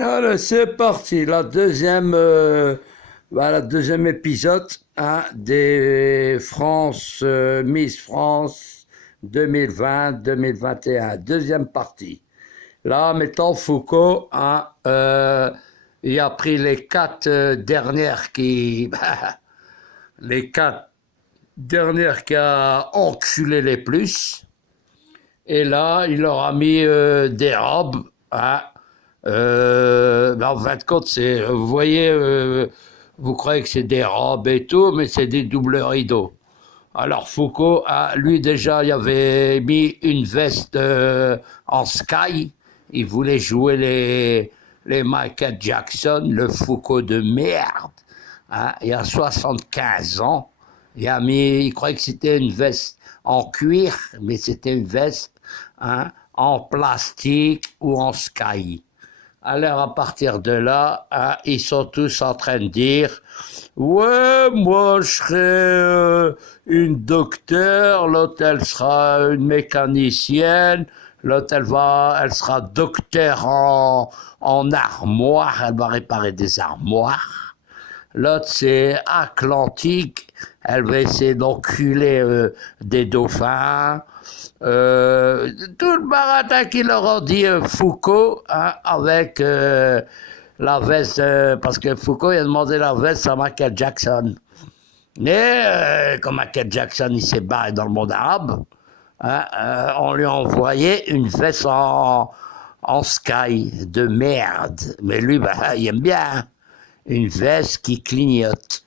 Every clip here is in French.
Allez, c'est parti, la deuxième épisode hein, des France, Miss France 2020-2021, deuxième partie. Là, maintenant, Foucault, il a pris les quatre dernières les quatre dernières qui a enculé les plus, et là, il leur a mis des robes, hein. En fin de compte, vous voyez, vous croyez que c'est des robes et tout, mais c'est des doubles rideaux. Alors Foucault, lui déjà, il avait mis une veste en sky. Il voulait jouer les Michael Jackson, le Foucault de merde. Hein, il y a 75 ans, il croyait que c'était une veste en cuir, mais c'était une veste hein, en plastique ou en sky. Alors à partir de là, hein, ils sont tous en train de dire « Ouais, moi je serai une docteure, l'autre elle sera une mécanicienne, l'autre elle sera docteur en armoire, elle va réparer des armoires. L'autre c'est Atlantique, elle va essayer d'enculer des dauphins. » tout le baratin qui leur a dit Foucault hein, avec la veste, parce que Foucault il a demandé la veste à Michael Jackson. Mais comme Michael Jackson il s'est barré dans le monde arabe, hein, on lui a envoyé une veste en sky de merde. Mais lui, il aime bien hein, une veste qui clignote.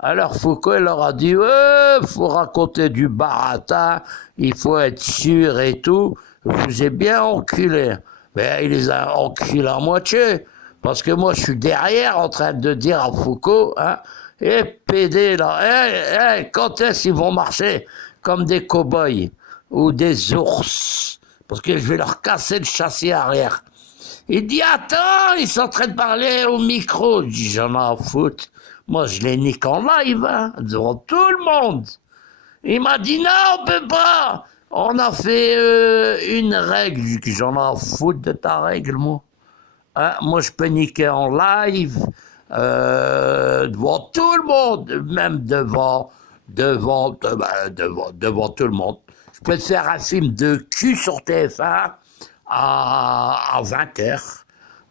Alors Foucault il leur a dit ouais, faut raconter du baratin, il faut être sûr et tout. Je vous ai bien enculé. Mais il les a enculés à moitié. Parce que moi je suis derrière en train de dire à Foucault, hein, et PD là, quand est-ce qu'ils vont marcher comme des cow-boys ou des ours? Parce que je vais leur casser le châssis arrière. Il dit attends, ils sont en train de parler au micro. Je dis j'en ai à foutre. Moi, je les nique en live, hein, devant tout le monde. Il m'a dit, non, on peut pas. On a fait une règle. Je dis, j'en ai à foutre de ta règle, moi. Hein, moi, je peux niquer en live, devant tout le monde, même devant tout le monde. Je peux te faire un film de cul sur TF1 à 20h.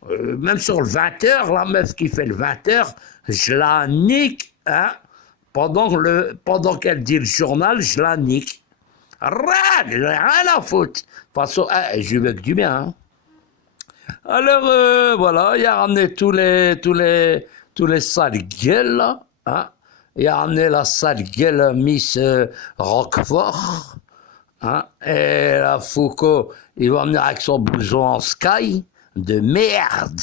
Même sur le 20h, la meuf qui fait le 20h, je la nique, hein. Pendant qu'elle dit le journal, je la nique. Rien à foutre. De toute façon, je veux que du bien. Hein. Alors, voilà, il a ramené tous les sales gueules, là. Hein. Il a ramené la sale gueule Miss Roquefort. Hein. Et là, Foucault, il va venir avec son blouson en sky de merde.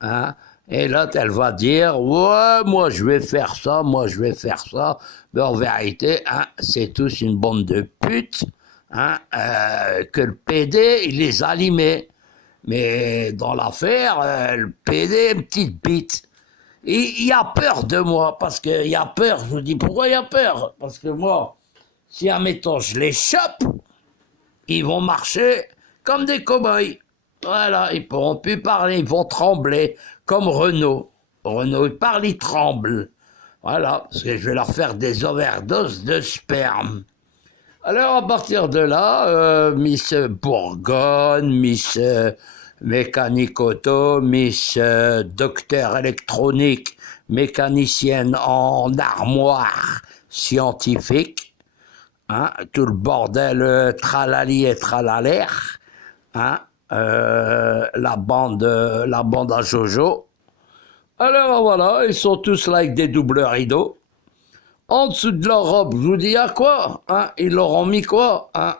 Hein. Et l'autre, elle va dire, ouais, moi je vais faire ça, moi je vais faire ça. Mais en vérité, hein, c'est tous une bande de putes, hein, que le PD, il les a limés. Mais dans l'affaire, le PD, une petite bite. Il a peur de moi, parce qu'il a peur. Je vous dis, pourquoi il a peur? Parce que moi, si, admettons, je les chope, ils vont marcher comme des cow-boys. Voilà, ils pourront plus parler, ils vont trembler, comme Renaud. Renaud, il parle, il tremble. Voilà, parce que je vais leur faire des overdoses de sperme. Alors, à partir de là, Miss Bourgogne, Miss Mécanique Auto, Miss Docteur électronique, mécanicienne en armoire scientifique, hein, tout le bordel tralali et tralalaire, hein, la bande à Jojo. Alors voilà, ils sont tous là avec des doubles rideaux. En dessous de leur robe, je vous dis à quoi hein, ils leur ont mis quoi hein,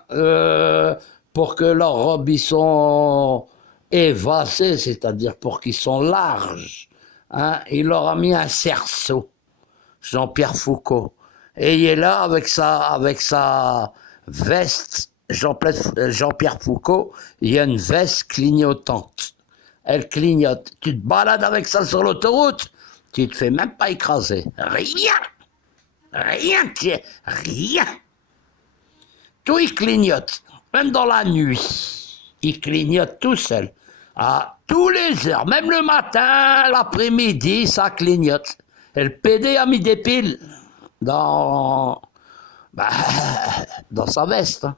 pour que leurs robes ils sont évasées, c'est-à-dire pour qu'ils sont larges. Hein, il leur a mis un cerceau, Jean-Pierre Foucault. Et il est là avec sa veste, Jean-Pierre Foucault, il y a une veste clignotante. Elle clignote. Tu te balades avec ça sur l'autoroute, tu te fais même pas écraser. Rien. Tout il clignote. Même dans la nuit, il clignote tout seul. Ah, tous les heures, même le matin, l'après-midi, ça clignote. Et le PD a mis des piles dans, bah, dans sa veste. Hein.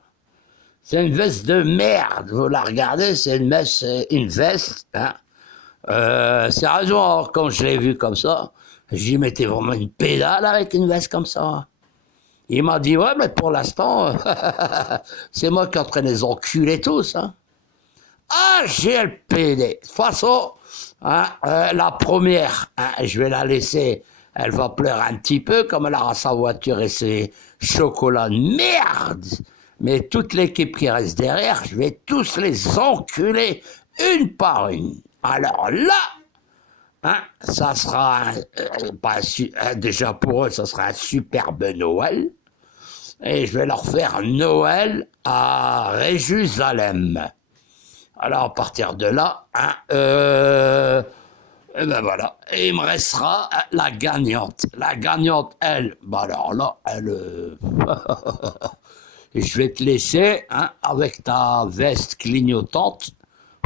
C'est une veste de merde, vous la regardez, c'est une veste. Hein. Sérieusement, quand je l'ai vu comme ça, j'ai dit, mais t'es vraiment une pédale avec une veste comme ça. Il m'a dit, ouais, mais pour l'instant, c'est moi qui entraîne les enculés tous. Hein. Ah, j'ai le PD. De toute façon, hein, la première, hein, je vais la laisser, elle va pleurer un petit peu, comme elle aura sa voiture et ses chocolats de merde. Mais toute l'équipe qui reste derrière, je vais tous les enculer une par une. Alors là, hein, ça sera déjà pour eux, ça sera un superbe Noël. Et je vais leur faire Noël à Jérusalem. Alors à partir de là, hein, et ben voilà. Et il me restera la gagnante. La gagnante, elle, bah alors là, elle... je vais te laisser, hein, avec ta veste clignotante.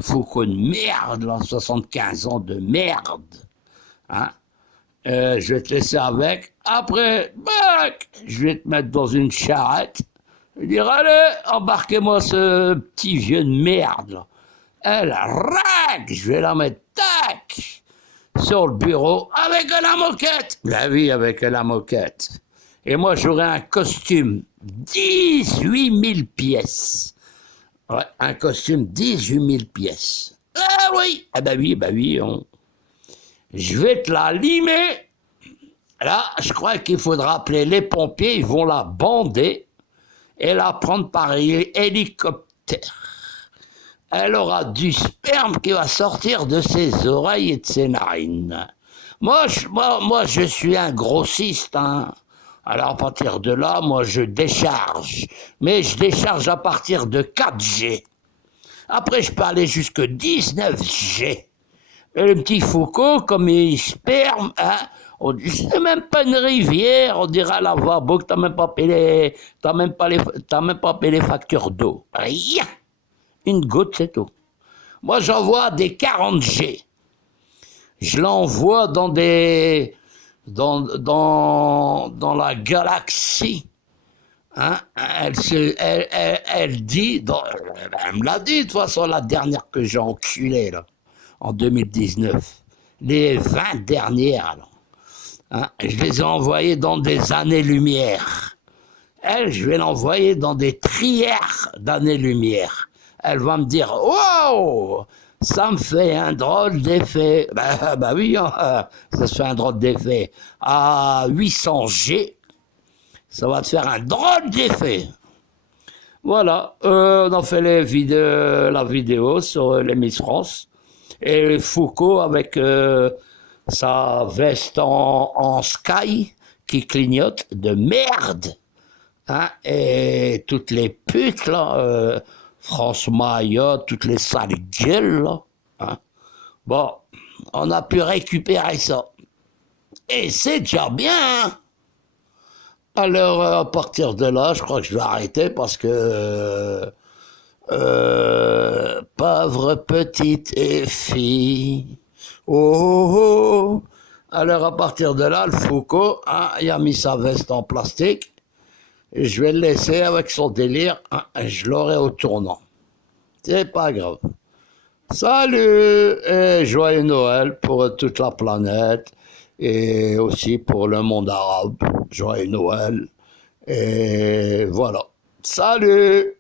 Foucault de merde, là, 75 ans de merde. Hein. Je vais te laisser avec. Après, bac, je vais te mettre dans une charrette. Je vais dire, allez, embarquez-moi ce petit vieux de merde, là. Elle, rac, je vais la mettre, tac, sur le bureau, avec la moquette. La vie avec la moquette. Et moi, j'aurai un costume, 18 000 pièces. Ouais, un costume, 18 000 pièces. Ah oui, ah bah oui, je vais te la limer. Là, je crois qu'il faudra appeler les pompiers, ils vont la bander et la prendre par hélicoptère. Elle aura du sperme qui va sortir de ses oreilles et de ses narines. Moi, je suis un grossiste, hein. Alors, à partir de là, moi, je décharge. Mais je décharge à partir de 4G. Après, je peux aller jusque 19G. Et le petit Foucault, comme il sperme, hein, on dit, c'est même pas une rivière, on dirait à la lavabo que t'as même pas payé les factures d'eau. Rien. Une goutte, c'est tout. Moi, j'envoie des 40G. Je l'envoie dans la galaxie. Hein? Elle dit, elle me l'a dit de toute façon, la dernière que j'ai enculée, là, en 2019. Les 20 dernières, là. Hein? Je les ai envoyées dans des années-lumière. Elle, je vais l'envoyer dans des trières d'années-lumière. Elle va me dire, wow, ça me fait un drôle d'effet. Bah oui, hein, ça se fait un drôle d'effet. À 800G, ça va te faire un drôle d'effet. Voilà, on a fait la vidéo sur les Miss France. Et Foucault avec sa veste en sky qui clignote de merde. Hein, et toutes les putes, là, France Maya, toutes les sales gueules, là. Hein. Bon, on a pu récupérer ça. Et c'est déjà bien, hein. Alors, à partir de là, je crois que je vais arrêter parce que... pauvre petite fille. Oh, oh. Alors, à partir de là, le Foucault, hein, il a mis sa veste en plastique. Et je vais le laisser avec son délire. Hein, je l'aurai au tournant. C'est pas grave. Salut et joyeux Noël pour toute la planète et aussi pour le monde arabe. Joyeux Noël. Et voilà. Salut!